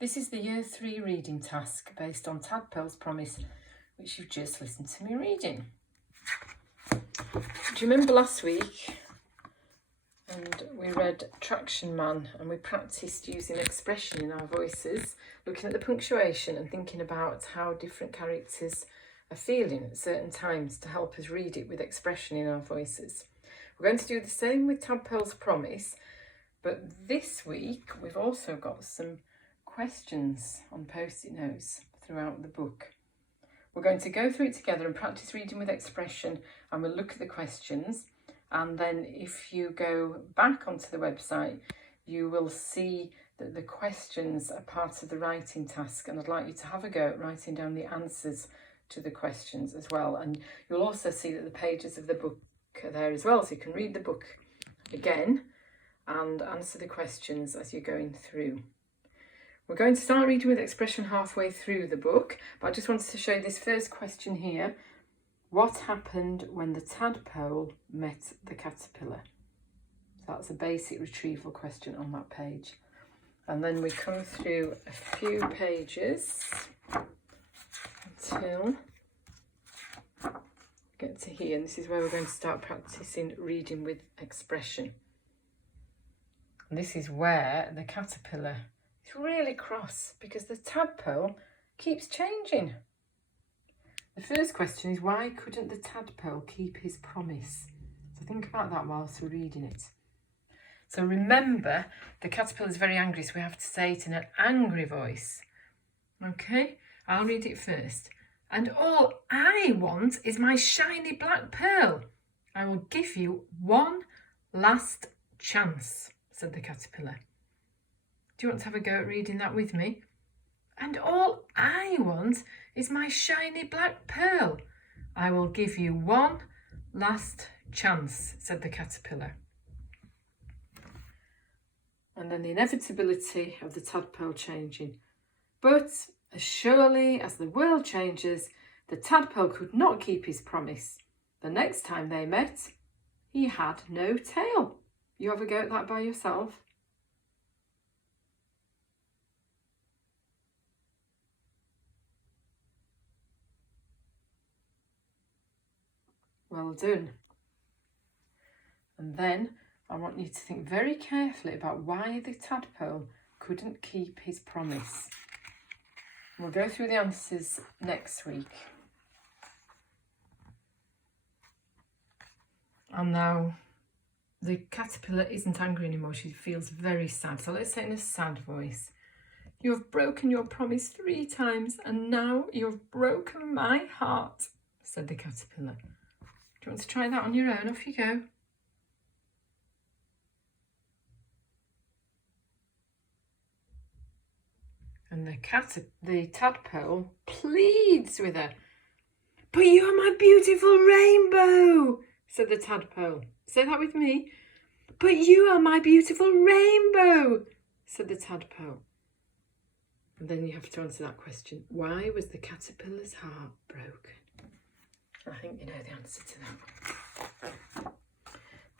This is the Year 3 reading task based on Tadpole's Promise, which you've just listened to me reading. Do you remember last week? And we read Traction Man and we practiced using expression in our voices, looking at the punctuation and thinking about how different characters are feeling at certain times to help us read it with expression in our voices. We're going to do the same with Tadpole's Promise, but this week we've also got some questions on post-it notes throughout the book. We're going to go through it together and practice reading with expression, and we'll look at the questions, and then if you go back onto the website you will see that the questions are part of the writing task, and I'd like you to have a go at writing down the answers to the questions as well. And you'll also see that the pages of the book are there as well, so you can read the book again and answer the questions as you're going through. We're going to start reading with expression halfway through the book, but I just wanted to show you this first question here. What happened when the tadpole met the caterpillar? So that's a basic retrieval question on that page. And then we come through a few pages until we get to here, and this is where we're going to start practicing reading with expression. And this is where the caterpillar is really cross because the tadpole keeps changing. The first question is, why couldn't the tadpole keep his promise? So think about that whilst we're reading it. So remember, the caterpillar is very angry, so we have to say it in an angry voice. Okay, I'll read it first. And all I want is my shiny black pearl. I will give you one last chance, said the caterpillar. Do you want to have a go at reading that with me? And all I want is my shiny black pearl. I will give you one last chance, said the caterpillar. And then the inevitability of the tadpole changing. But as surely as the world changes, the tadpole could not keep his promise. The next time they met, he had no tail. You have a go at that by yourself? Well done. And then I want you to think very carefully about why the tadpole couldn't keep his promise. We'll go through the answers next week. And now the caterpillar isn't angry anymore. She feels very sad. So let's say it in a sad voice. You have broken your promise 3 times and now you've broken my heart, said the caterpillar. Do you want to try that on your own? Off you go. And the tadpole pleads with her. But you're my beautiful rainbow, said the tadpole. Say that with me. But you are my beautiful rainbow, said the tadpole. And then you have to answer that question. Why was the caterpillar's heart broken? I think you know the answer to that.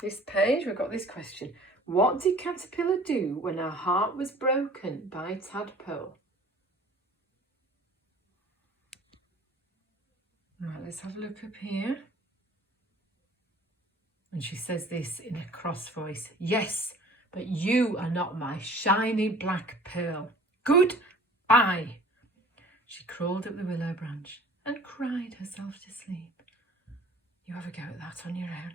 This page, we've got this question. What did caterpillar do when her heart was broken by tadpole? Right, let's have a look up here. And she says this in a cross voice. Yes, but you are not my shiny black pearl. Goodbye. She crawled up the willow branch and cried herself to sleep. You have a go at that on your own.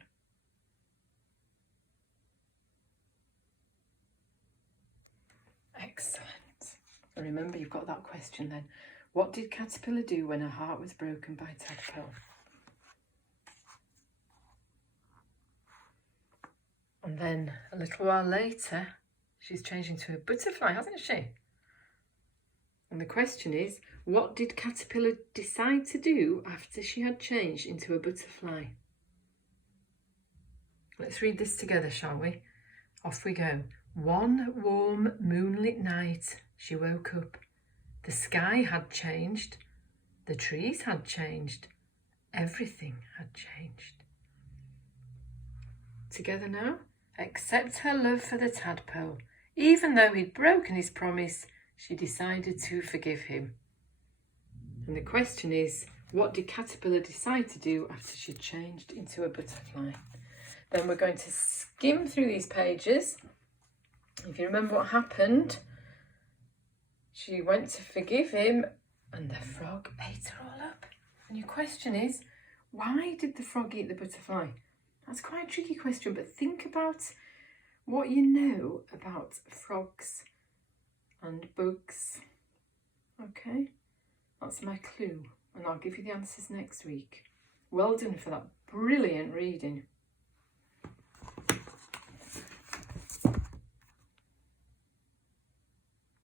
Excellent. And remember, you've got that question then. What did caterpillar do when her heart was broken by tadpole? And then a little while later, she's changed into a butterfly, hasn't she? And the question is, what did caterpillar decide to do after she had changed into a butterfly? Let's read this together, shall we? Off we go. One warm moonlit night, she woke up. The sky had changed. The trees had changed. Everything had changed. Together now. Except her love for the tadpole. Even though he'd broken his promise, she decided to forgive him. And the question is, what did Caterpillar decide to do after she changed into a butterfly? Then we're going to skim through these pages. If you remember what happened, she went to forgive him and the frog ate her all up. And your question is, why did the frog eat the butterfly? That's quite a tricky question, but think about what you know about frogs and bugs. Okay, that's my clue, and I'll give you the answers next week. Well done for that brilliant reading.